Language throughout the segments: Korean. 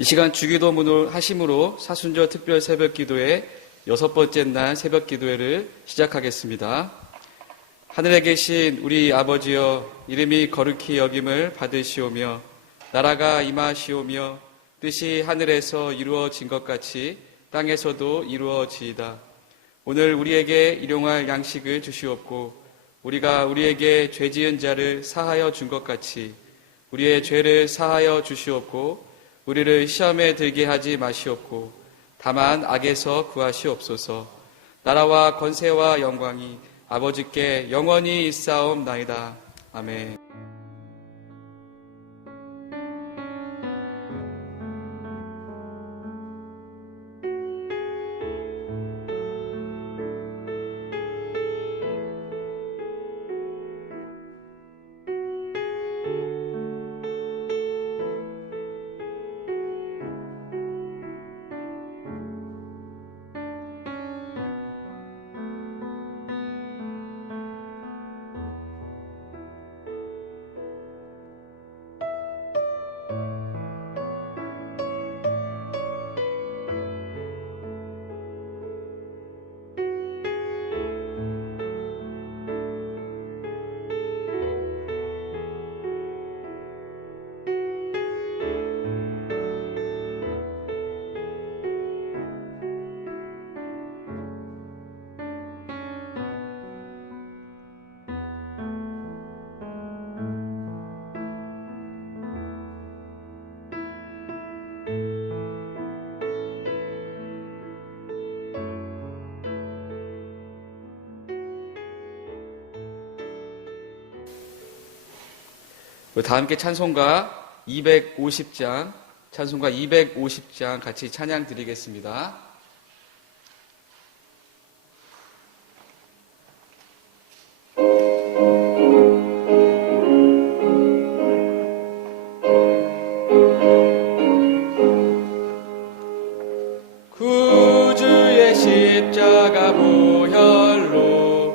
이 시간 주기도문을 하심으로 사순절 특별 새벽기도의 6번째 날 새벽기도회를 시작하겠습니다. 하늘에 계신 우리 아버지여, 이름이 거룩히 여김을 받으시오며 나라가 임하시오며 뜻이 하늘에서 이루어진 것 같이 땅에서도 이루어지이다. 오늘 우리에게 일용할 양식을 주시옵고 우리가 우리에게 죄 지은 자를 사하여 준 것 같이 우리의 죄를 사하여 주시옵고 우리를 시험에 들게 하지 마시옵고 다만 악에서 구하시옵소서. 나라와 권세와 영광이 아버지께 영원히 있사옵나이다. 아멘. 다 함께 찬송가 250장 같이 찬양 드리겠습니다. 구주의 십자가 보혈로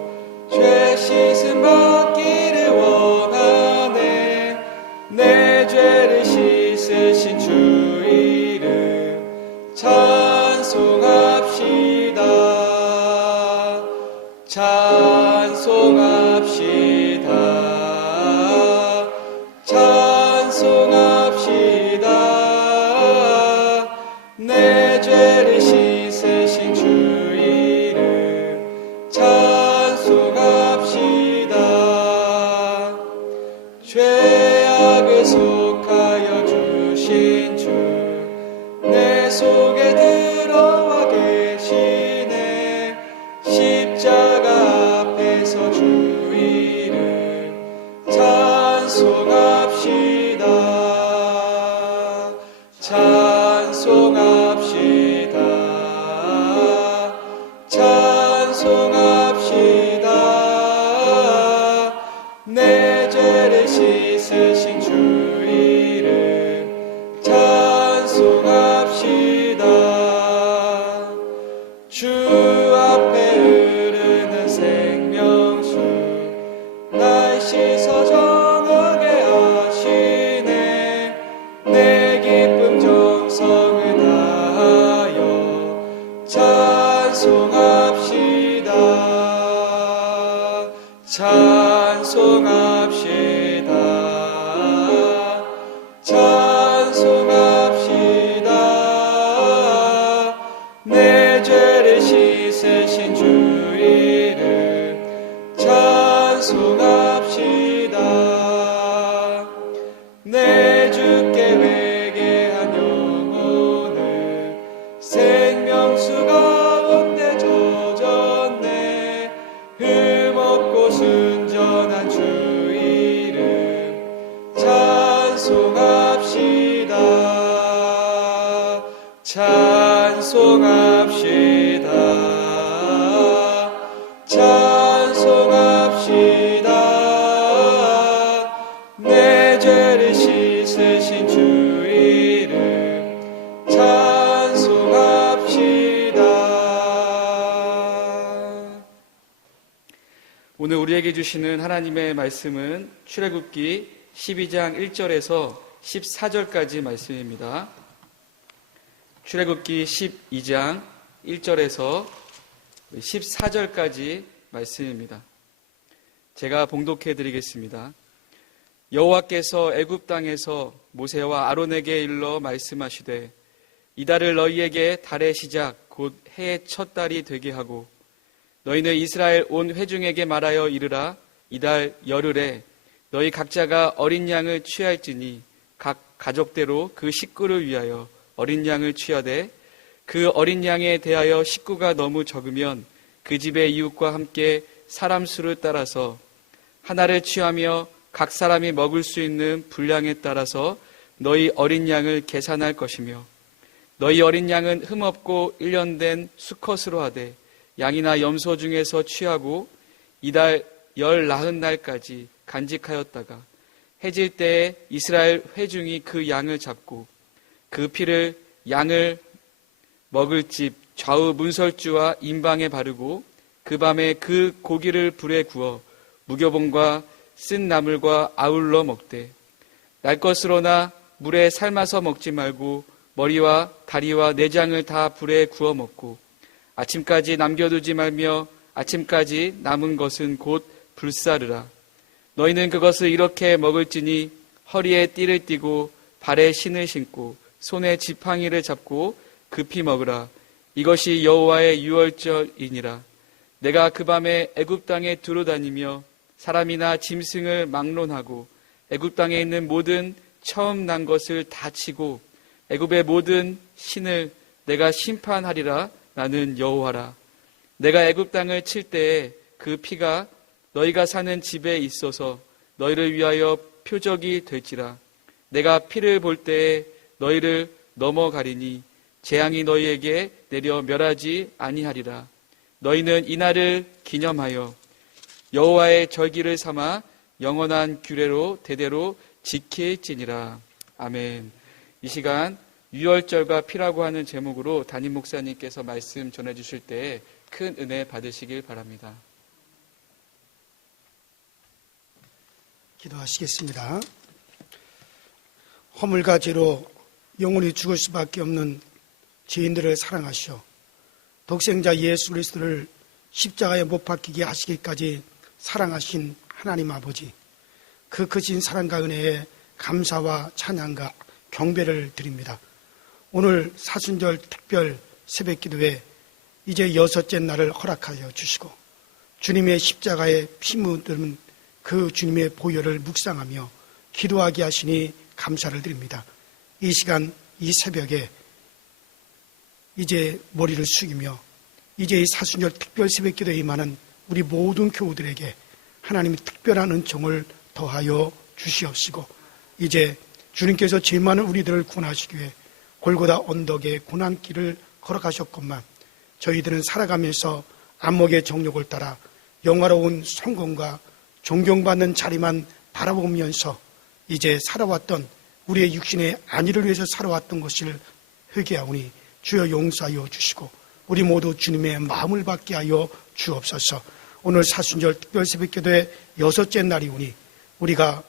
죄 씻음 받기를 원하네. 내 죄를 씻으신 주 이름 찬송합시다. 찬송합시다. 찬송합시다. 내 죄를 씻으신 주 이름 찬송합시다. 죄악을 속하여 주신 주 내 속에 들어와 계시네. 십자가 앞에서 주 이름 찬송합시다. 찬송합시다. 찬송합시다. 내 죄를 씻으신 주 이름 찬송합시다. 주 앞에 흐르는 생명수 날 씻어 정하게 하시네. 내 기쁨 정성을 다하여 찬송합시다. 찬송합시다. 찬송합시다. 내 죄를 씻으신 주 이름 찬송합시다. 내 주께 회개한 영혼을 생명수 가운데 젖었네. 흠없고 순전한 주 이름 찬송합시다. 찬송합시다. 찬송합시다. 내 죄를 씻으신 주 이름 찬송합시다. 오늘 우리에게 주시는 하나님의 말씀은 출애굽기 12장 1절에서 14절까지 말씀입니다. 출애굽기 12장 1절에서 14절까지 말씀입니다. 제가 봉독해 드리겠습니다. 여호와께서 애굽 땅에서 모세와 아론에게 일러 말씀하시되 이달을 너희에게 달의 시작 곧 해의 첫 달이 되게 하고 너희는 이스라엘 온 회중에게 말하여 이르라. 이달 열흘에 너희 각자가 어린 양을 취할지니 각 가족대로 그 식구를 위하여 어린 양을 취하되 그 어린 양에 대하여 식구가 너무 적으면 그 집의 이웃과 함께 사람 수를 따라서 하나를 취하며 각 사람이 먹을 수 있는 분량에 따라서 너희 어린 양을 계산할 것이며 너희 어린 양은 흠없고 1년 된 수컷으로 하되 양이나 염소 중에서 취하고 이달 19날까지 간직하였다가 해질 때에 이스라엘 회중이 그 양을 잡고 그 피를 양을 먹을 집 좌우 문설주와 임방에 바르고 그 밤에 그 고기를 불에 구워 무교봉과 쓴 나물과 아울러 먹되 날 것으로나 물에 삶아서 먹지 말고 머리와 다리와 내장을 다 불에 구워 먹고 아침까지 남겨두지 말며 아침까지 남은 것은 곧 불사르라. 너희는 그것을 이렇게 먹을지니 허리에 띠를 띠고 발에 신을 신고 손에 지팡이를 잡고 급히 먹으라. 이것이 여호와의 유월절이니라. 내가 그 밤에 애굽 땅에 두루다니며 사람이나 짐승을 막론하고 애굽 땅에 있는 모든 처음 난 것을 다 치고 애굽의 모든 신을 내가 심판하리라. 나는 여호와라. 내가 애굽 땅을 칠 때에 그 피가 너희가 사는 집에 있어서 너희를 위하여 표적이 될지라. 내가 피를 볼 때에 너희를 넘어가리니 재앙이 너희에게 내려 멸하지 아니하리라. 너희는 이날을 기념하여 여호와의 절기를 삼아 영원한 규례로 대대로 지킬지니라. 아멘. 이 시간 유월절과 피라고 하는 제목으로 담임 목사님께서 말씀 전해주실 때 큰 은혜 받으시길 바랍니다. 기도하시겠습니다. 허물과 죄로 영원히 죽을 수밖에 없는 죄인들을 사랑하시오. 독생자 예수 그리스도를 십자가에 못 박히게 하시기까지 사랑하신 하나님 아버지, 그 크신 사랑과 은혜에 감사와 찬양과 경배를 드립니다. 오늘 사순절 특별 새벽기도회 이제 6째 날을 허락하여 주시고 주님의 십자가에 피 묻은 그 주님의 보혈을 묵상하며 기도하게 하시니 감사를 드립니다. 이 시간 이 새벽에 이제 머리를 숙이며 이제 이 사순절 특별 새벽기도에 임하는 우리 모든 교우들에게 하나님의 특별한 은총을 더하여 주시옵시고 이제 주님께서 죄 많은 우리들을 구원하시기 위해 골고다 언덕에 고난길을 걸어가셨건만 저희들은 살아가면서 안목의 정욕을 따라 영화로운 성공과 존경받는 자리만 바라보면서 이제 살아왔던 우리의 육신의 안위를 위해서 살아왔던 것을 회개하오니 주여 용서하여 주시고 우리 모두 주님의 마음을 받게 하여 주옵소서. 오늘 사순절 특별 새벽기도의 6째 날이오니 우리가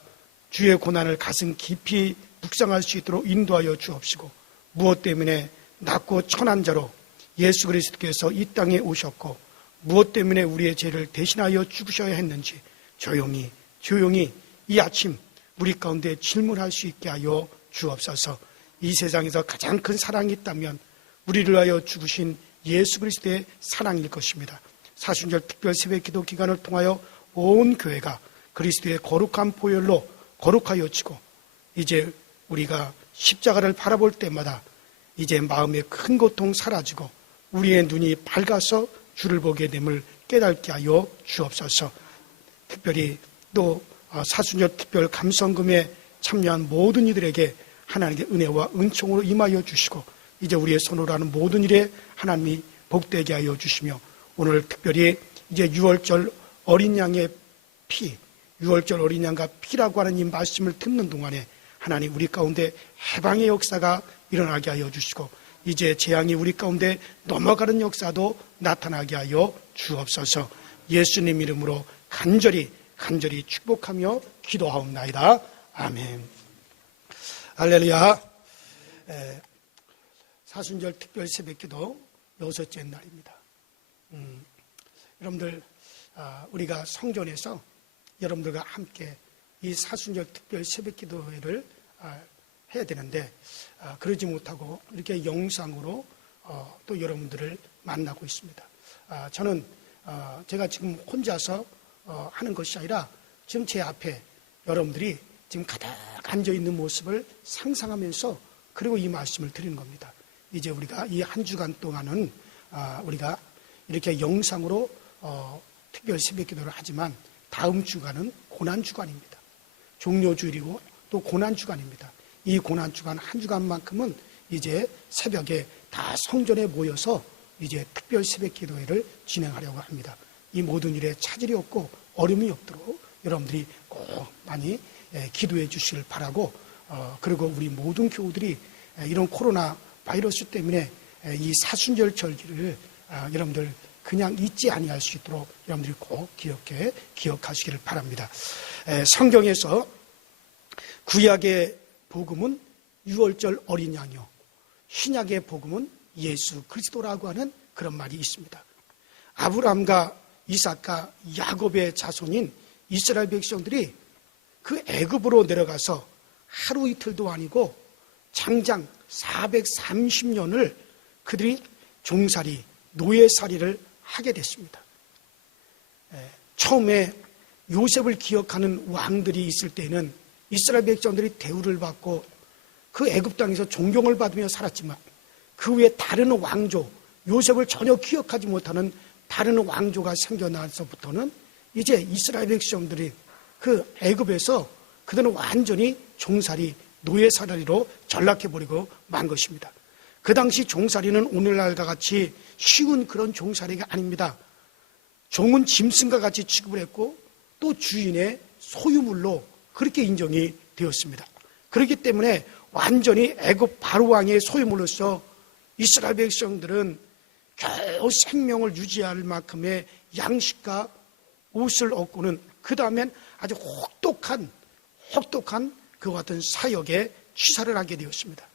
주의 고난을 가슴 깊이 묵상할 수 있도록 인도하여 주옵시고 무엇 때문에 낮고 천한 자로 예수 그리스도께서 이 땅에 오셨고 무엇 때문에 우리의 죄를 대신하여 죽으셔야 했는지 조용히 이 아침 우리 가운데 질문할 수 있게 하여 주옵소서. 이 세상에서 가장 큰 사랑이 있다면 우리를 위하여 죽으신 예수 그리스도의 사랑일 것입니다. 사순절 특별 새벽 기도 기간을 통하여 온 교회가 그리스도의 거룩한 보혈로 거룩하여 지고 이제 우리가 십자가를 바라볼 때마다 이제 마음의 큰 고통 사라지고 우리의 눈이 밝아서 주를 보게 됨을 깨닫게 하여 주옵소서. 특별히 또 사순절 특별 감성금에 참여한 모든 이들에게 하나님의 은혜와 은총으로 임하여 주시고 이제 우리의 손으로 하는 모든 일에 하나님이 복되게 하여 주시며 오늘 특별히 이제 유월절 어린 양의 피, 유월절 어린 양과 피라고 하는 이 말씀을 듣는 동안에 하나님 우리 가운데 해방의 역사가 일어나게 하여 주시고 이제 재앙이 우리 가운데 넘어가는 역사도 나타나게 하여 주옵소서. 예수님 이름으로 간절히 축복하며 기도하옵나이다. 아멘. 할렐루야. 사순절 특별 새벽기도 6째 날입니다. 여러분들, 우리가 성전에서 여러분들과 함께 이 사순절 특별 새벽기도회를 해야 되는데 그러지 못하고 이렇게 영상으로 또 여러분들을 만나고 있습니다. 저는 제가 지금 혼자서 하는 것이 아니라 지금 제 앞에 여러분들이 지금 가득 앉아있는 모습을 상상하면서 그리고 이 말씀을 드리는 겁니다. 이제 우리가 이 한 주간 동안은 우리가 이렇게 영상으로 특별 새벽기도를 하지만 다음 주간은 고난주간입니다. 종료주일이고 또 고난주간입니다. 이 고난주간 한 주간만큼은 이제 새벽에 다 성전에 모여서 이제 특별 새벽기도회를 진행하려고 합니다. 이 모든 일에 차질이 없고 어려움이 없도록 여러분들이 꼭 많이 기도해 주시길 바라고 그리고 우리 모든 교우들이 이런 코로나 바이러스 때문에 이 사순절 절기를 여러분들 그냥 잊지 아니할 수 있도록 여러분들이 꼭 기억하시기를 바랍니다. 성경에서 구약의 복음은 유월절 어린 양이요 신약의 복음은 예수 그리스도라고 하는 그런 말이 있습니다. 아브라함과 이삭과 야곱의 자손인 이스라엘 백성들이 그 애굽으로 내려가서 하루 이틀도 아니고 장장 430년을 그들이 종살이 노예살이를 하게 됐습니다. 처음에 요셉을 기억하는 왕들이 있을 때는 이스라엘 백성들이 대우를 받고 그 애굽 땅에서 존경을 받으며 살았지만 그 후에 다른 왕조, 요셉을 전혀 기억하지 못하는 다른 왕조가 생겨나서부터는 이제 이스라엘 백성들이 그 애굽에서 그들은 완전히 종살이 노예살이로 전락해버리고 만 것입니다. 그 당시 종살이는 오늘날과 같이 쉬운 그런 종살이가 아닙니다. 종은 짐승과 같이 취급을 했고 또 주인의 소유물로 그렇게 인정이 되었습니다. 그렇기 때문에 완전히 애굽 바로 왕의 소유물로서 이스라엘 백성들은 겨우 생명을 유지할 만큼의 양식과 옷을 얻고는 그 다음엔 아주 혹독한 그와 같은 사역에 취사를 하게 되었습니다.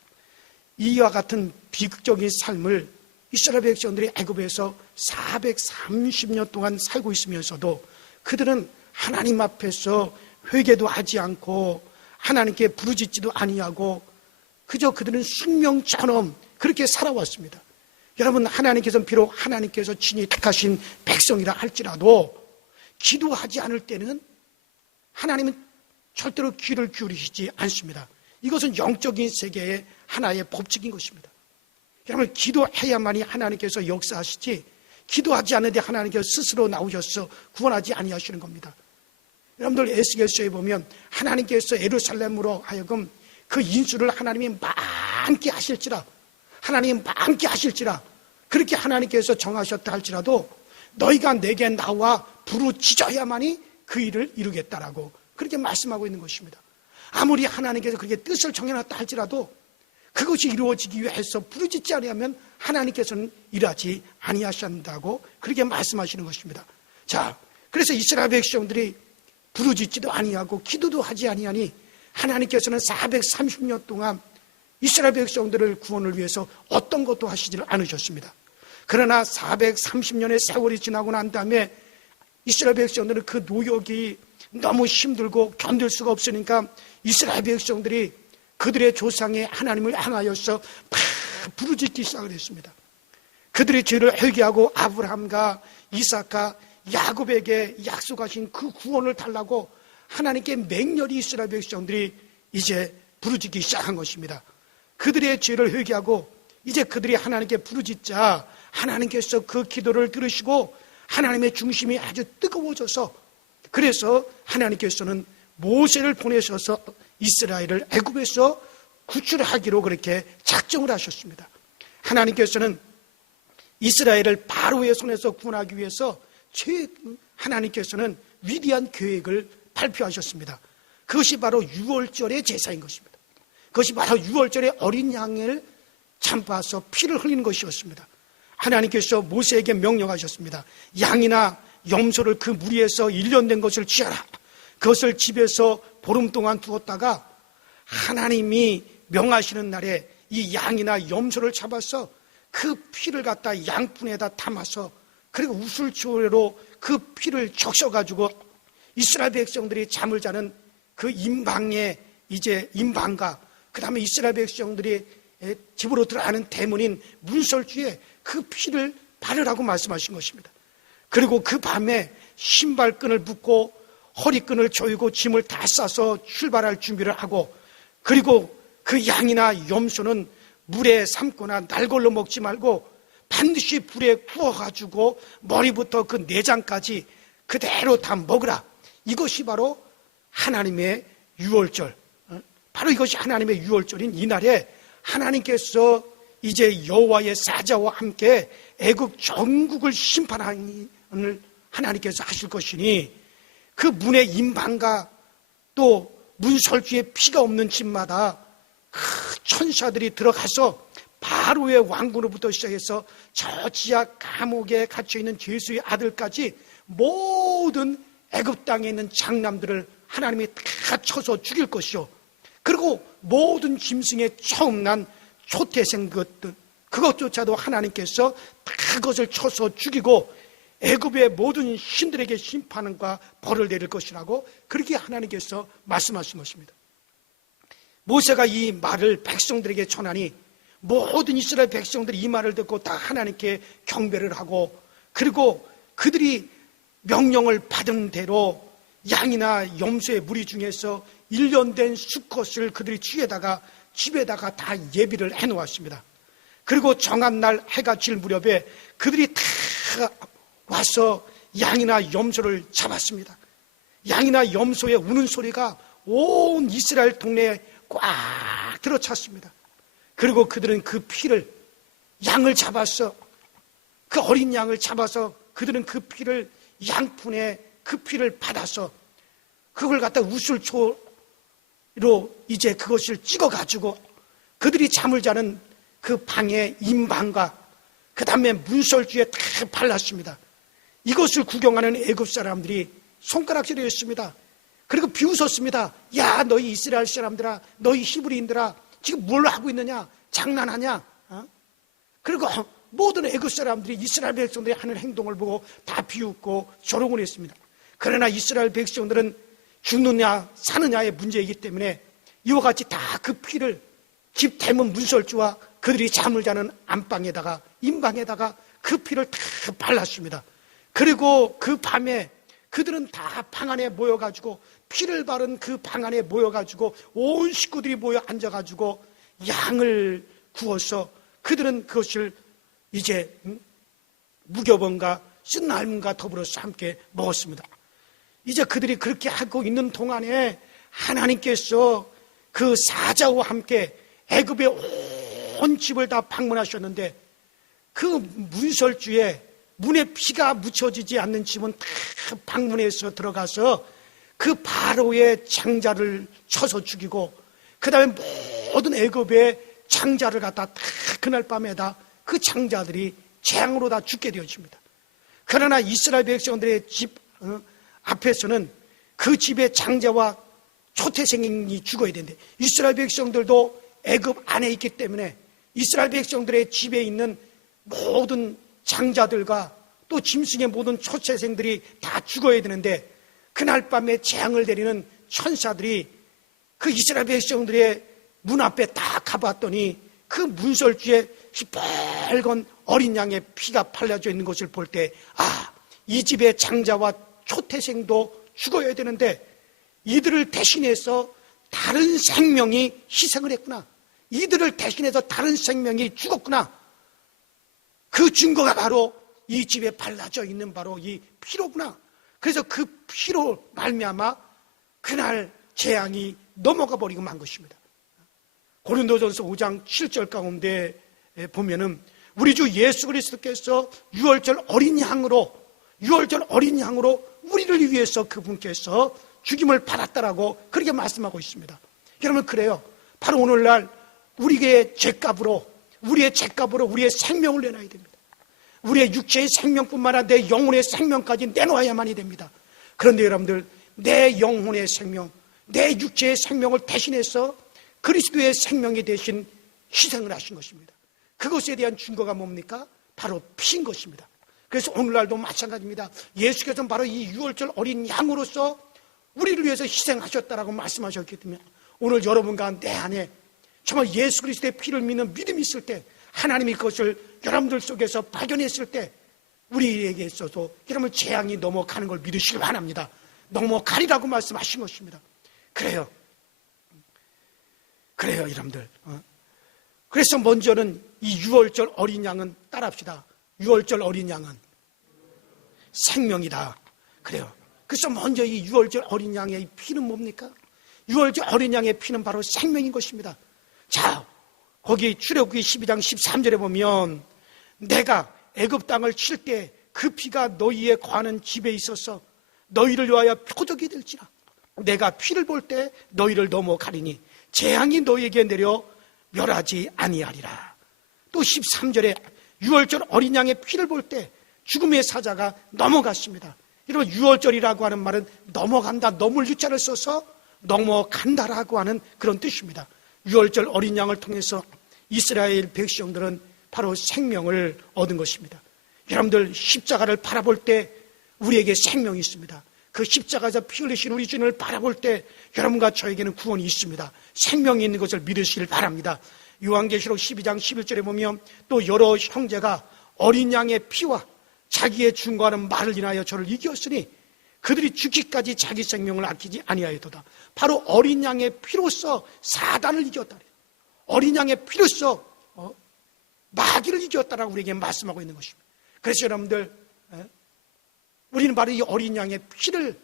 이와 같은 비극적인 삶을 이스라엘 백성들이 애굽에서 430년 동안 살고 있으면서도 그들은 하나님 앞에서 회개도 하지 않고 하나님께 부르짖지도 아니하고 그저 그들은 숙명처럼 그렇게 살아왔습니다. 여러분, 하나님께서는 비록 하나님께서 친히 택하신 백성이라 할지라도 기도하지 않을 때는 하나님은 절대로 귀를 기울이시지 않습니다. 이것은 영적인 세계의 하나의 법칙인 것입니다. 여러분, 기도해야만이 하나님께서 역사하시지 기도하지 않는데 하나님께서 스스로 나오셔서 구원하지 아니하시는 겁니다. 여러분들 에스겔서에 보면 하나님께서 예루살렘으로 하여금 그 인수를 하나님이 많게 하실지라 그렇게 하나님께서 정하셨다 할지라도 너희가 내게 나와 부르짖어야만이 그 일을 이루겠다라고 그렇게 말씀하고 있는 것입니다. 아무리 하나님께서 그렇게 뜻을 정해놨다 할지라도 그것이 이루어지기 위해서 부르짖지 아니하면 하나님께서는 일하지 아니하신다고 그렇게 말씀하시는 것입니다. 자, 그래서 이스라엘 백성들이 부르짖지도 아니하고 기도도 하지 아니하니 하나님께서는 430년 동안 이스라엘 백성들을 구원을 위해서 어떤 것도 하시지를 않으셨습니다. 그러나 430년의 세월이 지나고 난 다음에 이스라엘 백성들은 그 노역이 너무 힘들고 견딜 수가 없으니까 이스라엘 백성들이 그들의 조상의 하나님을 향하여서 부르짖기 시작을 했습니다. 그들의 죄를 회개하고 아브라함과 이삭과 야곱에게 약속하신 그 구원을 달라고 하나님께 맹렬히 이스라엘 백성들이 이제 부르짖기 시작한 것입니다. 그들의 죄를 회개하고 이제 그들이 하나님께 부르짖자 하나님께서 그 기도를 들으시고 하나님의 중심이 아주 뜨거워져서 그래서 하나님께서는 모세를 보내셔서 이스라엘을 애굽에서 구출하기로 그렇게 작정을 하셨습니다. 하나님께서는 이스라엘을 바로의 손에서 구원하기 위해서 하나님께서는 위대한 계획을 발표하셨습니다. 그것이 바로 유월절의 제사인 것입니다. 그것이 바로 유월절의 어린 양을 잡아서 피를 흘리는 것이었습니다. 하나님께서 모세에게 명령하셨습니다. 양이나 염소를 그 무리에서 1년 된 것을 취하라. 그것을 집에서 보름 동안 두었다가 하나님이 명하시는 날에 이 양이나 염소를 잡아서 그 피를 갖다 양푼에다 담아서 그리고 우슬초로 그 피를 적셔가지고 이스라엘 백성들이 잠을 자는 그 임방에 이제 임방과 그 다음에 이스라엘 백성들이 집으로 들어가는 대문인 문설주에 그 피를 바르라고 말씀하신 것입니다. 그리고 그 밤에 신발끈을 묶고 허리끈을 조이고 짐을 다 싸서 출발할 준비를 하고, 그리고 그 양이나 염소는 물에 삶거나 날걸로 먹지 말고 반드시 불에 구워가지고 머리부터 그 내장까지 그대로 다 먹으라. 이것이 바로 하나님의 유월절, 바로 이것이 하나님의 유월절인 이날에 하나님께서 이제 여호와의 사자와 함께 애굽 전국을 심판하는 하나님께서 하실 것이니, 그 문의 임방과 또 문설주에 피가 없는 집마다 그 천사들이 들어가서 바로의 왕궁으로부터 시작해서 저 지하 감옥에 갇혀있는 죄수의 아들까지 모든 애굽 땅에 있는 장남들을 하나님이 다 쳐서 죽일 것이요, 그리고 모든 짐승에 처음 난 초태생 것들, 그것조차도 하나님께서 다 그것을 쳐서 죽이고 애굽의 모든 신들에게 심판과 벌을 내릴 것이라고 그렇게 하나님께서 말씀하신 것입니다. 모세가 이 말을 백성들에게 전하니 모든 이스라엘 백성들이 이 말을 듣고 다 하나님께 경배를 하고, 그리고 그들이 명령을 받은 대로 양이나 염소의 무리 중에서 1년 된 수컷을 그들이 집에다가 다 예비를 해놓았습니다. 그리고 정한 날 해가 질 무렵에 그들이 다 와서 양이나 염소를 잡았습니다. 양이나 염소의 우는 소리가 온 이스라엘 동네에 꽉 들어찼습니다. 그리고 그들은 그 피를, 양을 잡아서, 그 어린 양을 잡아서 그들은 그 피를 양푼에 그 피를 받아서 그걸 갖다 우슬초로 이제 그것을 찍어가지고 그들이 잠을 자는 그 방의 임방과 그 다음에 문설주에 다 발랐습니다. 이것을 구경하는 애굽 사람들이 손가락질했습니다. 그리고 비웃었습니다. 야, 너희 이스라엘 사람들아, 너희 히브리인들아, 지금 뭘 하고 있느냐? 장난하냐? 그리고 모든 애굽 사람들이 이스라엘 백성들이 하는 행동을 보고 다 비웃고 조롱을 했습니다. 그러나 이스라엘 백성들은 죽느냐 사느냐의 문제이기 때문에 이와 같이 다 그 피를 집 대문 문설주와 그들이 잠을 자는 안방에다가 임방에다가 그 피를 다 발랐습니다. 그리고 그 밤에 그들은 다 방 안에 모여가지고 피를 바른 그 방 안에 모여가지고 온 식구들이 모여 앉아가지고 양을 구워서 그들은 그것을 이제 무교본과 쓴알문과 더불어서 함께 먹었습니다. 이제 그들이 그렇게 하고 있는 동안에 하나님께서 그 사자와 함께 애굽의 온 집을 다 방문하셨는데, 그 문설주에 문에 피가 묻혀지지 않는 집은 다 방문해서 들어가서 그 바로의 장자를 쳐서 죽이고, 그 다음에 모든 애굽의 장자를 갖다 다 그날 밤에다 그 장자들이 재앙으로 다 죽게 되어집니다. 그러나 이스라엘 백성들의 집 앞에서는 그 집의 장자와 초태생이 죽어야 되는데, 이스라엘 백성들도 애굽 안에 있기 때문에 이스라엘 백성들의 집에 있는 모든 장자들과 또 짐승의 모든 초태생들이 다 죽어야 되는데, 그날 밤에 재앙을 내리는 천사들이 그 이스라엘 백성들의 문 앞에 딱 가봤더니 그 문설주에 시뻘건 어린 양의 피가 발라져 있는 것을 볼 때, 아, 이 집의 장자와 초태생도 죽어야 되는데 이들을 대신해서 다른 생명이 희생을 했구나. 이들을 대신해서 다른 생명이 죽었구나. 그 증거가 바로 이 집에 발라져 있는 바로 이 피로구나. 그래서 그 피로 말미암아 그날 재앙이 넘어가 버리고 만 것입니다. 고린도전서 5장 7절 가운데 보면은 우리 주 예수 그리스도께서 유월절 어린 양으로 우리를 위해서 그분께서 죽임을 받았다라고 그렇게 말씀하고 있습니다. 여러분, 그래요. 바로 오늘날 우리의 죄값으로 우리의 생명을 내놔야 됩니다. 우리의 육체의 생명뿐만 아니라 내 영혼의 생명까지 내놓아야만이 됩니다. 그런데 여러분들, 내 영혼의 생명, 내 육체의 생명을 대신해서 그리스도의 생명이 되신 희생을 하신 것입니다. 그것에 대한 증거가 뭡니까? 바로 피인 것입니다. 그래서 오늘날도 마찬가지입니다. 예수께서는 바로 이 유월절 어린 양으로서 우리를 위해서 희생하셨다라고 말씀하셨기 때문에 오늘 여러분과 내 안에 정말 예수 그리스도의 피를 믿는 믿음이 있을 때, 하나님이 그것을 여러분들 속에서 발견했을 때 우리에게 있어서 여러분 재앙이 넘어가는 걸 믿으시길 바랍니다. 넘어가리라고 말씀하신 것입니다. 그래요 여러분들. 그래서 먼저는 이 유월절 어린 양은 따라합시다. 유월절 어린 양은 생명이다. 그래요. 그래서 먼저 이 유월절 어린 양의 피는 뭡니까? 유월절 어린 양의 피는 바로 생명인 것입니다. 자, 거기 출애굽기 12장 13절에 보면 내가 애굽 땅을 칠 때 그 피가 너희의 거하는 집에 있어서 너희를 위하여 표적이 될지라. 내가 피를 볼 때 너희를 넘어가리니 재앙이 너희에게 내려 멸하지 아니하리라. 또 13절에 유월절 어린 양의 피를 볼 때 죽음의 사자가 넘어갔습니다. 이런 유월절이라고 하는 말은 넘어간다, 넘을 유자를 써서 넘어간다라고 하는 그런 뜻입니다. 유월절 어린 양을 통해서 이스라엘 백성들은 바로 생명을 얻은 것입니다. 여러분들 십자가를 바라볼 때 우리에게 생명이 있습니다. 그 십자가에서 피 흘리신 우리 주님을 바라볼 때 여러분과 저에게는 구원이 있습니다. 생명이 있는 것을 믿으시길 바랍니다. 요한계시록 12장 11절에 보면 또 여러 형제가 어린 양의 피와 자기의 증거하는 말을 인하여 저를 이겼으니 그들이 죽기까지 자기 생명을 아끼지 아니하였도다. 바로 어린 양의 피로써 사단을 이겼다. 어린 양의 피로써 마귀를 이겼다라고 우리에게 말씀하고 있는 것입니다. 그래서 여러분들, 우리는 바로 이 어린 양의 피를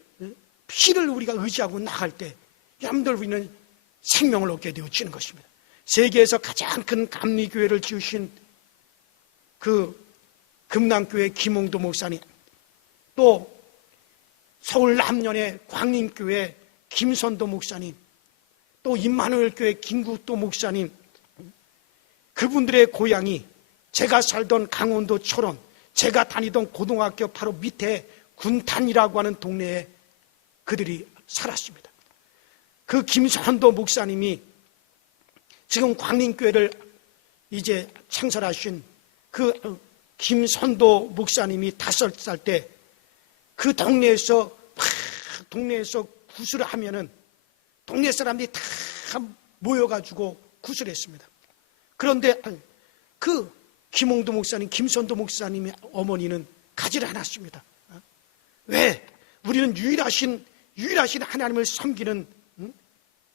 우리가 의지하고 나갈 때 여러분들 우리는 생명을 얻게 되어지는 것입니다. 세계에서 가장 큰 감리교회를 지으신 그 금남교회 김홍도 목사님, 또 서울 남년의 광림교회 김선도 목사님, 또 임마누엘교회 김국도 목사님, 그분들의 고향이 제가 살던 강원도 철원, 제가 다니던 고등학교 바로 밑에 군탄이라고 하는 동네에 그들이 살았습니다. 그 김선도 목사님이 지금 광림교회를 이제 창설하신 그 김선도 목사님이 5살 때 그 동네에서 구슬을 하면은 동네 사람들이 다 모여가지고 구슬을 했습니다. 그런데 그 김홍도 목사님, 김선도 목사님의 어머니는 가지를 않았습니다. 왜? 우리는 유일하신 하나님을 섬기는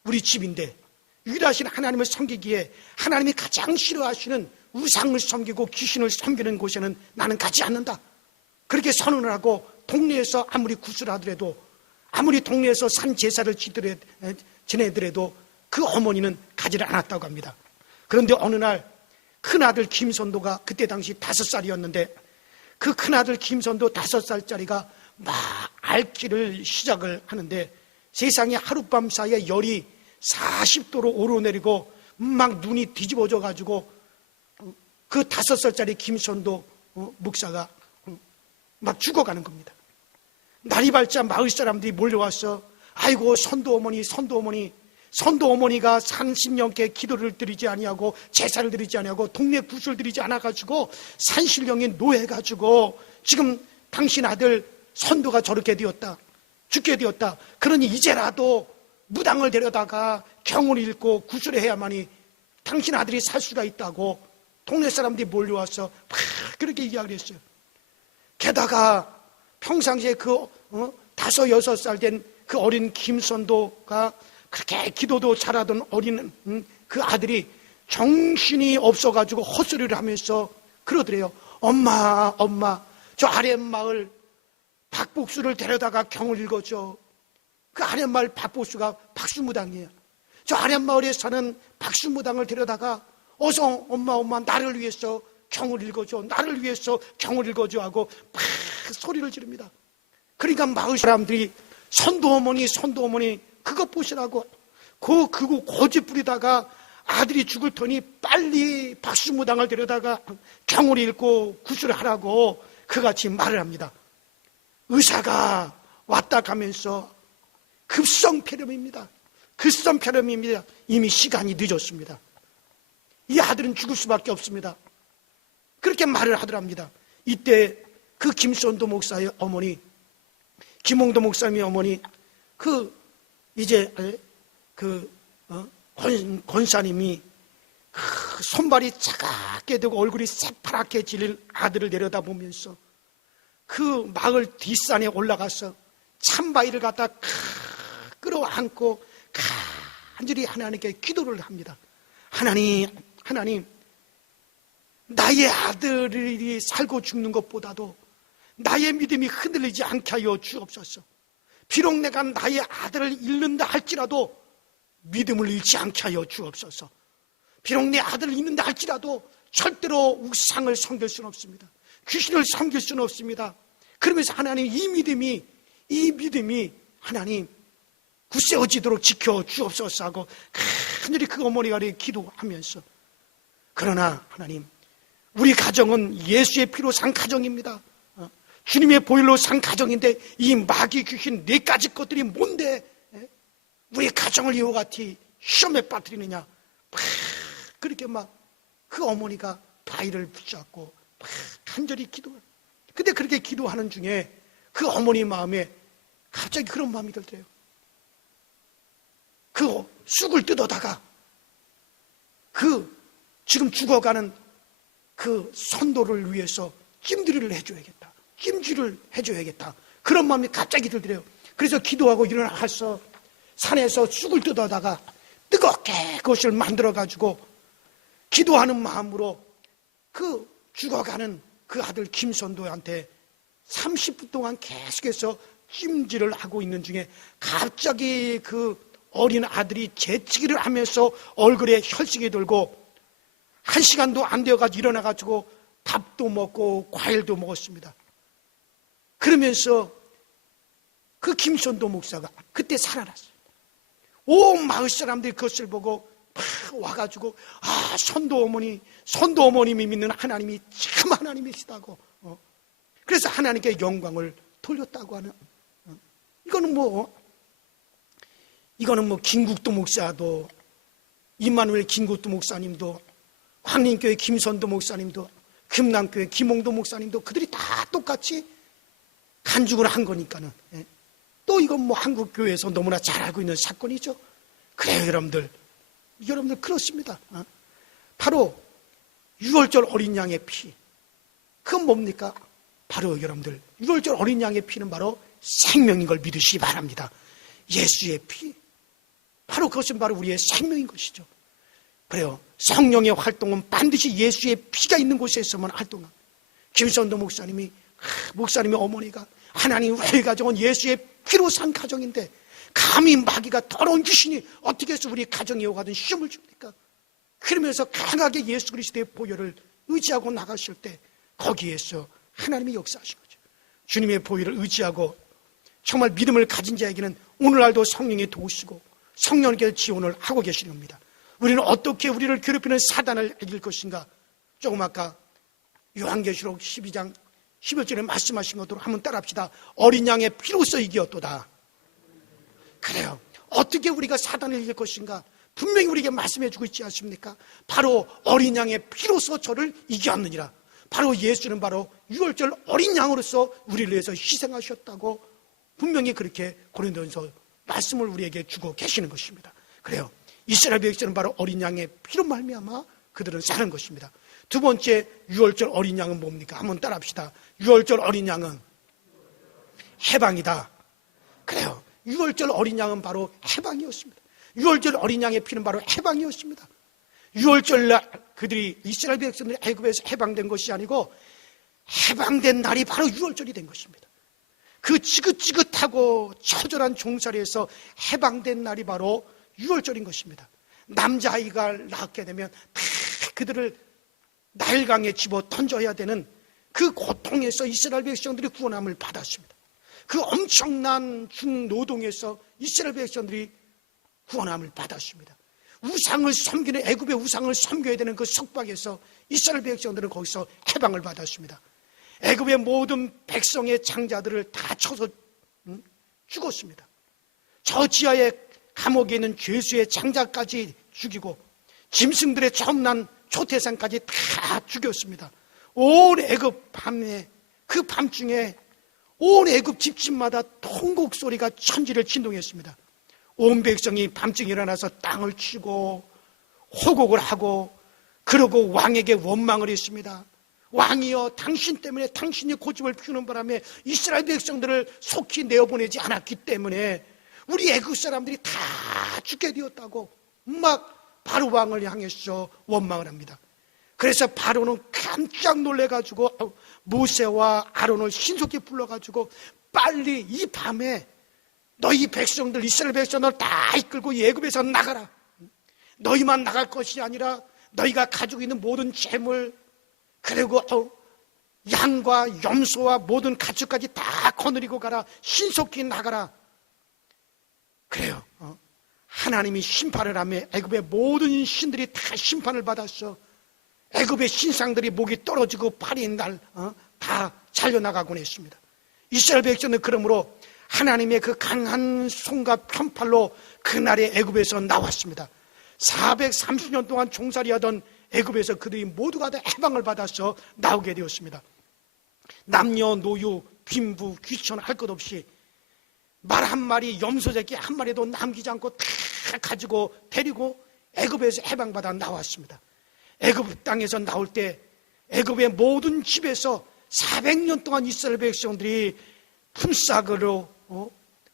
우리 집인데, 유일하신 하나님을 섬기기에 하나님이 가장 싫어하시는 우상을 섬기고 귀신을 섬기는 곳에는 나는 가지 않는다. 그렇게 선언을 하고 동네에서 아무리 구슬을 하더라도, 아무리 동네에서 산 제사를 지내더라도 그 어머니는 가지를 않았다고 합니다. 그런데 어느 날 큰아들 김선도가 그때 당시 5살이었는데 그 큰아들 김선도 5살짜리가 막 앓기를 시작을 하는데 세상에 하룻밤 사이에 열이 40도로 오르내리고 막 눈이 뒤집어져 가지고 그 5살짜리 김선도 목사가 막 죽어가는 겁니다. 날이 밝자 마을 사람들이 몰려와서 아이고 선도 어머니가 30년께 기도를 드리지 아니하고 제사를 드리지 아니하고 동네 구슬 드리지 않아가지고 산신령이 노해가지고 지금 당신 아들 선도가 저렇게 되었다, 죽게 되었다. 그러니 이제라도 무당을 데려다가 경을 읽고 구슬을 해야만이 당신 아들이 살 수가 있다고 동네 사람들이 몰려와서 막 그렇게 이야기를 했어요. 게다가 평상시에 그 5, 6살 된 그 어린 김선도가 그렇게 기도도 잘하던 어린 그 아들이 정신이 없어가지고 헛소리를 하면서 그러더래요. 엄마, 저 아랫마을 박복수를 데려다가 경을 읽어줘. 그 아랫마을 박복수가 박수무당이에요. 저 아랫마을에 사는 박수무당을 데려다가 어서 엄마 나를 위해서 경을 읽어줘, 나를 위해서 경을 읽어줘 하고 막 소리를 지릅니다. 그러니까 마을 사람들이 선도 어머니 그것 보시라고 그거 고집 부리다가 아들이 죽을 터니 빨리 박수무당을 데려다가 경을 읽고 구슬을 하라고 그같이 말을 합니다. 의사가 왔다 가면서 급성폐렴입니다. 이미 시간이 늦었습니다. 이 아들은 죽을 수밖에 없습니다. 그렇게 말을 하더랍니다. 이때 그 김선도 목사의 어머니, 김홍도 목사님의 어머니, 권사님이 그 손발이 차갑게 되고 얼굴이 새파랗게 질릴 아들을 내려다보면서 그 마을 뒷산에 올라가서 참바위를 갖다 끌어안고 간절히 하나님께 기도를 합니다. 하나님, 나의 아들이 살고 죽는 것보다도 나의 믿음이 흔들리지 않게 하여 주옵소서. 비록 내가 나의 아들을 잃는다 할지라도 믿음을 잃지 않게 하여 주옵소서. 비록 내 아들을 잃는다 할지라도 절대로 우상을 섬길 수는 없습니다. 귀신을 섬길 수는 없습니다. 그러면서 하나님, 이 믿음이 하나님 굳세어지도록 지켜 주옵소서 하고 간절히 그 어머니가 기도하면서, 그러나 하나님, 우리 가정은 예수의 피로 산 가정입니다. 주님의 보혈로 산 가정인데 이 마귀 귀신 네 가지 것들이 뭔데 우리 가정을 이와 같이 시험에 빠뜨리느냐. 그렇게 그 어머니가 바위를 붙잡고 간절히 기도해요. 근데 그렇게 기도하는 중에 그 어머니 마음에 갑자기 그런 마음이 들더래요. 그 쑥을 뜯어다가 지금 죽어가는 그 선도를 위해서 찜질을 해줘야겠다. 그런 마음이 갑자기 들더래요. 그래서 기도하고 일어나서 산에서 쑥을 뜯어다가 뜨겁게 그것을 만들어가지고 기도하는 마음으로 그 죽어가는 그 아들 김선도한테 30분 동안 계속해서 찜질을 하고 있는 중에 갑자기 그 어린 아들이 재치기를 하면서 얼굴에 혈색이 돌고 1시간도 안 되어가지고 일어나가지고 밥도 먹고 과일도 먹었습니다. 그러면서 그 김선도 목사가 그때 살아났어요. 온 마을 사람들이 그것을 보고 와가지고 선도 어머님이 믿는 하나님이 참 하나님이시다고, 그래서 하나님께 영광을 돌렸다고 하는, 이거는 김국도 목사도, 임마누엘 김국도 목사님도, 광림교회 김선도 목사님도, 금남교회 김홍도 목사님도 그들이 다 똑같이 간증을 한 거니까는, 또 이건 한국교회에서 너무나 잘 알고 있는 사건이죠. 그래요, 여러분들 그렇습니다. 바로 6월절 어린 양의 피, 그건 뭡니까? 바로 여러분들 6월절 어린 양의 피는 바로 생명인 걸 믿으시기 바랍니다. 예수의 피, 바로 그것은 바로 우리의 생명인 것이죠. 그래요, 성령의 활동은 반드시 예수의 피가 있는 곳에서만 활동합니다. 김선도 목사님의 어머니가 하나님, 우리 가정은 예수의 피로 산 가정인데 감히 마귀가 더러운 귀신이 어떻게 해서 우리 가정에 오가든 시험을 줍니까? 그러면서 강하게 예수 그리스도의 보혈을 의지하고 나가실 때 거기에서 하나님이 역사하신 거죠. 주님의 보혈을 의지하고 정말 믿음을 가진 자에게는 오늘날도 성령이 도우시고 성령께서 지원을 하고 계시는 겁니다. 우리는 어떻게 우리를 괴롭히는 사단을 이길 것인가? 조금 아까 요한계시록 12장 11절에 말씀하신 것으로 한번 따라합시다. 어린 양의 피로써 이기었도다. 그래요. 어떻게 우리가 사단을 이길 것인가? 분명히 우리에게 말씀해 주고 있지 않습니까? 바로 어린 양의 피로써 저를 이겼느니라. 바로 예수는 바로 6월절 어린 양으로서 우리를 위해서 희생하셨다고 분명히 그렇게 고린도전서 말씀을 우리에게 주고 계시는 것입니다. 그래요. 이스라엘 백성은 바로 어린 양의 피로 말미암아 그들은 사는 것입니다. 두 번째 6월절 어린 양은 뭡니까? 한번 따라합시다. 6월절 어린 양은 해방이다. 그래요. 6월절 어린 양은 바로 해방이었습니다. 6월절 어린 양의 피는 바로 해방이었습니다. 6월절 날 그들이 이스라엘 백성들이 애굽에서 해방된 것이 아니고 해방된 날이 바로 6월절이 된 것입니다. 그 지긋지긋하고 처절한 종살이에서 해방된 날이 바로 6월절인 것입니다. 남자아이가 낳게 되면 다 그들을 나일강에 집어 던져야 되는 그 고통에서 이스라엘 백성들이 구원함을 받았습니다. 그 엄청난 중노동에서 이스라엘 백성들이 구원함을 받았습니다. 우상을 섬기는 애굽의 우상을 섬겨야 되는 그 속박에서 이스라엘 백성들은 거기서 해방을 받았습니다. 애굽의 모든 백성의 장자들을 다 쳐서 죽었습니다. 저 지하의 감옥에 있는 죄수의 장자까지 죽이고 짐승들의 처음 난 초태상까지 다 죽였습니다. 온 애굽 밤에, 그 밤중에 온 애굽 집집마다 통곡 소리가 천지를 진동했습니다. 온 백성이 밤중에 일어나서 땅을 치고 호곡을 하고, 그러고 왕에게 원망을 했습니다. 왕이여, 당신 때문에, 당신이 고집을 피우는 바람에 이스라엘 백성들을 속히 내어보내지 않았기 때문에 우리 애굽 사람들이 다 죽게 되었다고 막 바로 왕을 향해서 원망을 합니다. 그래서 바로는 깜짝 놀래가지고 모세와 아론을 신속히 불러가지고 빨리 이 밤에 너희 백성들, 이스라엘 백성들 다 이끌고 애굽에서 나가라. 너희만 나갈 것이 아니라 너희가 가지고 있는 모든 재물, 그리고 양과 염소와 모든 가축까지 다 거느리고 가라. 신속히 나가라. 그래요. 하나님이 심판을 하며 애굽의 모든 신들이 다 심판을 받았어. 애굽의 신상들이 목이 떨어지고 발이 다 잘려나가곤 했습니다. 이스라엘 백성은 그러므로 하나님의 그 강한 손과 편팔로 그날의 애굽에서 나왔습니다. 430년 동안 종살이하던 애굽에서 그들이 모두가 다 해방을 받아서 나오게 되었습니다. 남녀, 노유, 빈부, 귀천 할 것 없이 말 한 마리, 염소 새끼 한 마리도 남기지 않고 다 가지고 데리고 애굽에서 해방받아 나왔습니다. 애굽 땅에서 나올 때 애굽의 모든 집에서 400년 동안 이스라엘 백성들이 품삯으로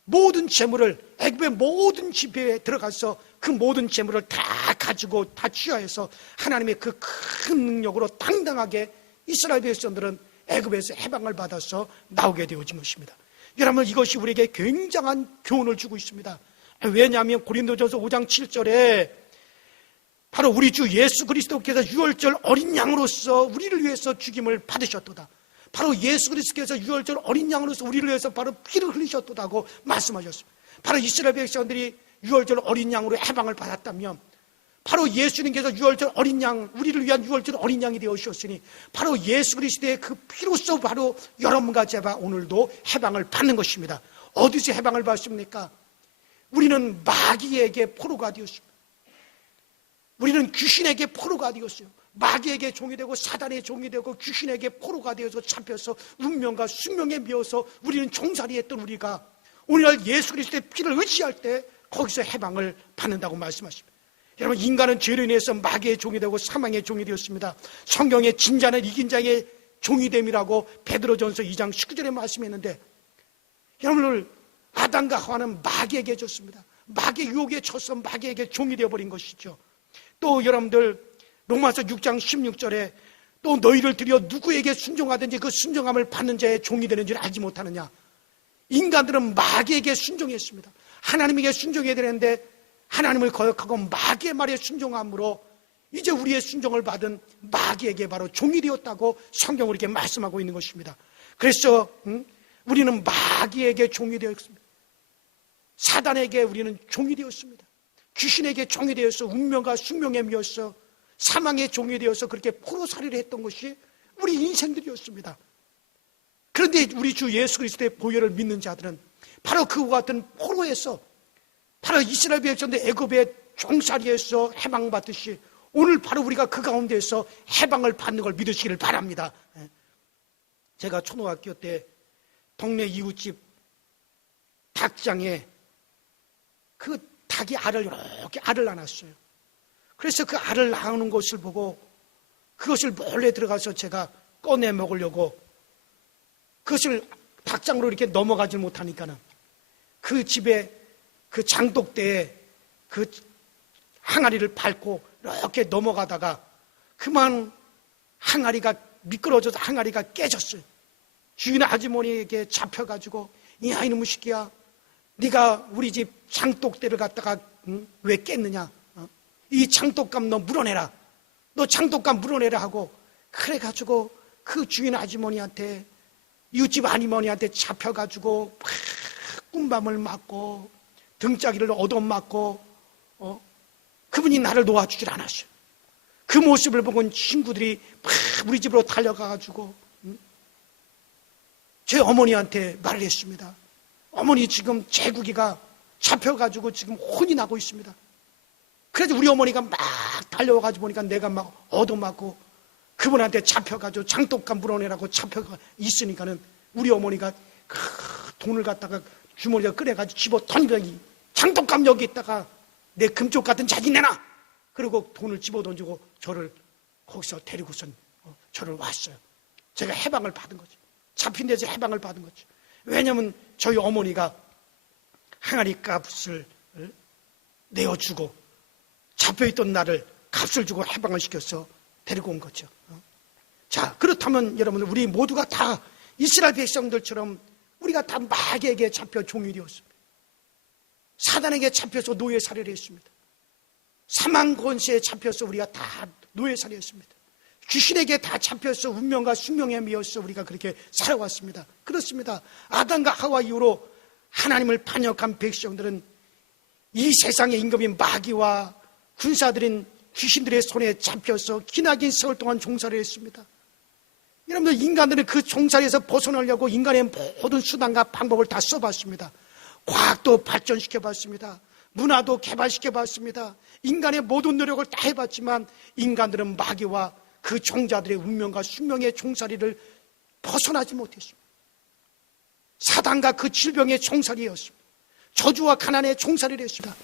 모든 재물을, 애굽의 모든 집에 들어가서 그 모든 재물을 다 가지고 다 취하해서 하나님의 그 큰 능력으로 당당하게 이스라엘 백성들은 애굽에서 해방을 받아서 나오게 되어진 것입니다. 여러분, 이것이 우리에게 굉장한 교훈을 주고 있습니다. 왜냐하면 고린도전서 5장 7절에 바로 우리 주 예수 그리스도께서 유월절 어린 양으로서 우리를 위해서 죽임을 받으셨도다. 바로 예수 그리스도께서 유월절 어린 양으로서 우리를 위해서 바로 피를 흘리셨도다고 말씀하셨습니다. 바로 이스라엘 백성들이 유월절 어린 양으로 해방을 받았다면 바로 예수님께서 유월절 어린 양, 우리를 위한 유월절 어린 양이 되어주셨으니 바로 예수 그리스도의 그 피로써 바로 여러분과 제가 오늘도 해방을 받는 것입니다. 어디서 해방을 받습니까? 우리는 마귀에게 포로가 되었습니다. 우리는 귀신에게 포로가 되었어요. 마귀에게 종이 되고 사단의 종이 되고 귀신에게 포로가 되어서 잡혀서 운명과 숙명에 미워서 우리는 종살이했던 우리가 오늘날 예수 그리스도의 피를 의지할 때 거기서 해방을 받는다고 말씀하십니다. 여러분, 인간은 죄로 인해서 마귀의 종이 되고 사망의 종이 되었습니다. 성경에 진자는 이긴 자의 종이 됨이라고 베드로전서 2장 19절에 말씀했는데, 여러분들 아담과 하와는 마귀에게 졌습니다. 마귀의 유혹에 져서 마귀에게 종이 되어버린 것이죠. 또 여러분들 로마서 6장 16절에 또 너희를 들여 누구에게 순종하든지 그 순종함을 받는 자의 종이 되는 줄 알지 못하느냐. 인간들은 마귀에게 순종했습니다. 하나님에게 순종해야 되는데 하나님을 거역하고 마귀의 말에 순종함으로 이제 우리의 순종을 받은 마귀에게 바로 종이 되었다고 성경은 이렇게 말씀하고 있는 것입니다. 그래서 우리는 마귀에게 종이 되었습니다. 사단에게 우리는 종이 되었습니다. 귀신에게 종이 되어서 운명과 숙명에 미워서 사망의 종이 되어서 그렇게 포로살이를 했던 것이 우리 인생들이었습니다. 그런데 우리 주 예수 그리스도의 보혈을 믿는 자들은 바로 그와 같은 포로에서 바로 이스라엘 백성들 애굽의 종살이에서 해방받듯이 오늘 바로 우리가 그 가운데에서 해방을 받는 걸 믿으시기를 바랍니다. 제가 초등학교 때 동네 이웃집 닭장에 그 닭이 이렇게 알을 낳았어요. 그래서 그 알을 낳는 것을 보고 그것을 몰래 들어가서 제가 꺼내 먹으려고 그것을 닭장으로 이렇게 넘어가지 못하니까는 그 집에 그 장독대에 그 항아리를 밟고 이렇게 넘어가다가 그만 항아리가 미끄러져서 항아리가 깨졌어요. 주인 아주머니에게 잡혀가지고 이 이놈의 새끼야, 네가 우리 집 장독대를 갖다가 왜 깼느냐? 이 장독감 너 물어내라. 너 장독감 물어내라 하고 그래가지고 그 주인 아주머니한테 이웃집 아주머니한테 잡혀가지고 막 꾼밤을 맞고 등짜기를 얻어맞고 그분이 나를 놓아주질 않았어요. 그 모습을 보고 친구들이 막 우리 집으로 달려가가지고 제 어머니한테 말을 했습니다. 어머니 지금 제국이가 잡혀가지고 지금 혼이 나고 있습니다. 그래서 우리 어머니가 막 달려와가지고 보니까 내가 막 얻어맞고 그분한테 잡혀가지고 장독감 물어내라고 잡혀가 있으니까는 우리 어머니가 그 돈을 갖다가 주머니에 꺼내가지고 집어 던져기 장독감 여기 있다가 내 금쪽 같은 자기 내놔. 그리고 돈을 집어 던지고 저를 거기서 데리고선 저를 왔어요. 제가 해방을 받은 거죠. 잡힌 데서 해방을 받은 거죠. 왜냐하면 저희 어머니가 항아리 값을 내어주고 잡혀있던 나를 값을 주고 해방을 시켜서 데리고 온 거죠. 자, 그렇다면 여러분, 우리 모두가 다 이스라엘 백성들처럼 우리가 다 마귀에게 잡혀 종일이었습니다. 사단에게 잡혀서 노예살이를 했습니다. 사망 권세에 잡혀서 우리가 다 노예살이했습니다. 귀신에게 다 잡혀서 운명과 숙명에 미어서 우리가 그렇게 살아왔습니다. 그렇습니다. 아담과 하와 이후로 하나님을 반역한 백성들은 이 세상의 임금인 마귀와 군사들인 귀신들의 손에 잡혀서 기나긴 세월 동안 종살이를 했습니다. 여러분들, 인간들은 그 종살이에서 벗어나려고 인간의 모든 수단과 방법을 다 써봤습니다. 과학도 발전시켜봤습니다. 문화도 개발시켜봤습니다. 인간의 모든 노력을 다 해봤지만 인간들은 마귀와 그 종자들의 운명과 숙명의 종살이를 벗어나지 못했습니다. 사단과 그 질병의 종살이였습니다. 저주와 가난의 종살이를 했습니다.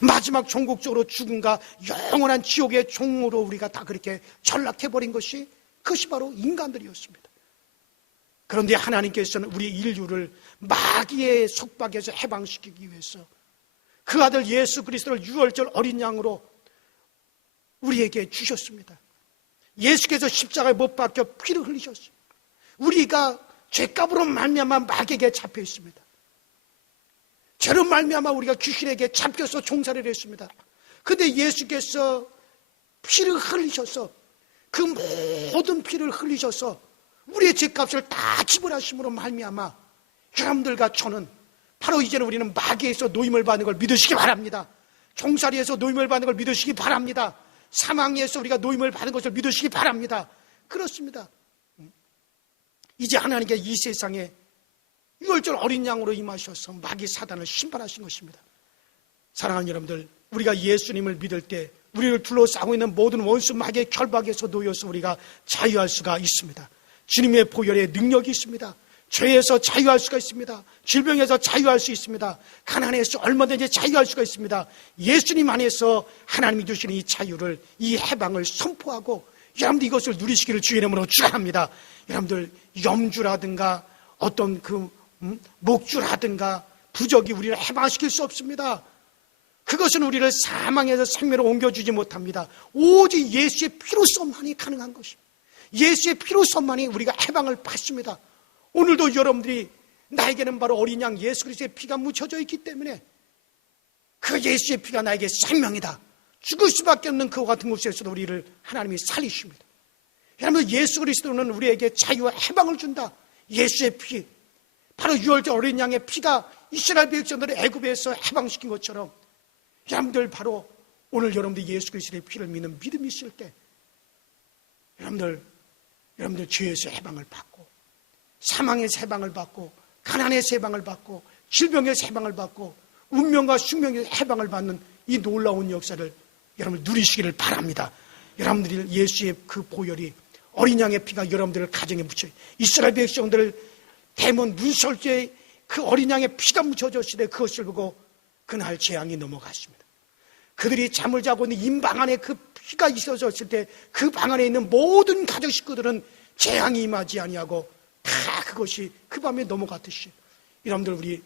마지막 종국적으로 죽음과 영원한 지옥의 종으로 우리가 다 그렇게 전락해버린 것이 그것이 바로 인간들이었습니다. 그런데 하나님께서는 우리 인류를 마귀의 속박에서 해방시키기 위해서 그 아들 예수 그리스도를 유월절 어린 양으로 우리에게 주셨습니다. 예수께서 십자가에 못 박혀 피를 흘리셨습니다. 우리가 죄값으로 말미암아 마귀에게 잡혀 있습니다. 죄로 말미암아 우리가 귀신에게 잡혀서 종살이를 했습니다. 그런데 예수께서 피를 흘리셔서 그 모든 피를 흘리셔서 우리의 죄값을 다 지불하심으로 말미암아 여러분들과 저는 바로 이제는 우리는 마귀에서 노임을 받는 걸 믿으시기 바랍니다. 종살이에서 노임을 받는 걸 믿으시기 바랍니다. 사망에서 우리가 노임을 받는 것을 믿으시기 바랍니다. 그렇습니다. 이제 하나님께 이 세상에 유월절 어린 양으로 임하셔서 마귀 사단을 심판하신 것입니다. 사랑하는 여러분들, 우리가 예수님을 믿을 때 우리를 둘러싸고 있는 모든 원수 마귀의 결박에서 놓여서 우리가 자유할 수가 있습니다. 주님의 보혈의 능력이 있습니다. 죄에서 자유할 수가 있습니다. 질병에서 자유할 수 있습니다. 가난에서 얼마든지 자유할 수가 있습니다. 예수님 안에서 하나님이 주시는 이 자유를, 이 해방을 선포하고 여러분들 이것을 누리시기를 주의 이름으로 축원합니다. 여러분들, 염주라든가 어떤 목주라든가 부적이 우리를 해방시킬 수 없습니다. 그것은 우리를 사망에서 생명으로 옮겨주지 못합니다. 오직 예수의 피로서만이 가능한 것입니다. 예수의 피로서만이 우리가 해방을 받습니다. 오늘도 여러분들이 나에게는 바로 어린 양 예수 그리스도의 피가 묻혀져 있기 때문에 그 예수의 피가 나에게 생명이다. 죽을 수밖에 없는 그와 같은 곳에서도 우리를 하나님이 살리십니다. 여러분, 예수 그리스도는 우리에게 자유와 해방을 준다. 예수의 피, 바로 유월절 어린 양의 피가 이스라엘 백성들을 애굽에서 해방시킨 것처럼 여러분들 바로 오늘 여러분들 예수 그리스도의 피를 믿는 믿음이 있을 때 여러분들 죄에서 해방을 받고 사망에서 해방을 받고 가난에서 해방을 받고 질병에서 해방을 받고 운명과 숙명에서 해방을 받는 이 놀라운 역사를 여러분 누리시기를 바랍니다. 여러분들이 예수의 그 보혈이 어린 양의 피가 여러분들을 가정에 묻혀 이스라엘 백성들 대문 문설주에 그 어린 양의 피가 묻혀졌을 때 그것을 보고 그날 재앙이 넘어갔습니다. 그들이 잠을 자고 있는 임방 안에 그 피가 있어졌을 때 그 방 안에 있는 모든 가족 식구들은 재앙이 임하지 아니하고 다 그것이 그 밤에 넘어갔듯이 여러분들 우리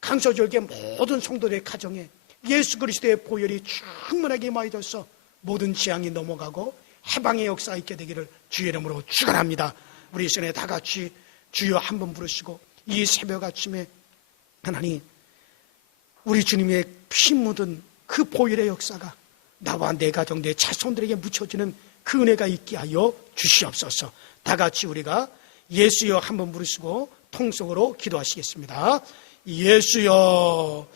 강서절개 모든 성도들의 가정에 예수 그리스도의 보혈이 충만하게 임하여져서 모든 재앙이 넘어가고 해방의 역사가 있게 되기를 주의 이름으로 축원합니다. 우리 이 시간에 다 같이 주여 한번 부르시고 이 새벽 아침에 하나님 우리 주님의 피 묻은 그 보혈의 역사가 나와 내 가정 내 자손들에게 묻혀지는 그 은혜가 있게 하여 주시옵소서. 다 같이 우리가 예수여 한번 부르시고 통성으로 기도하시겠습니다. 예수여.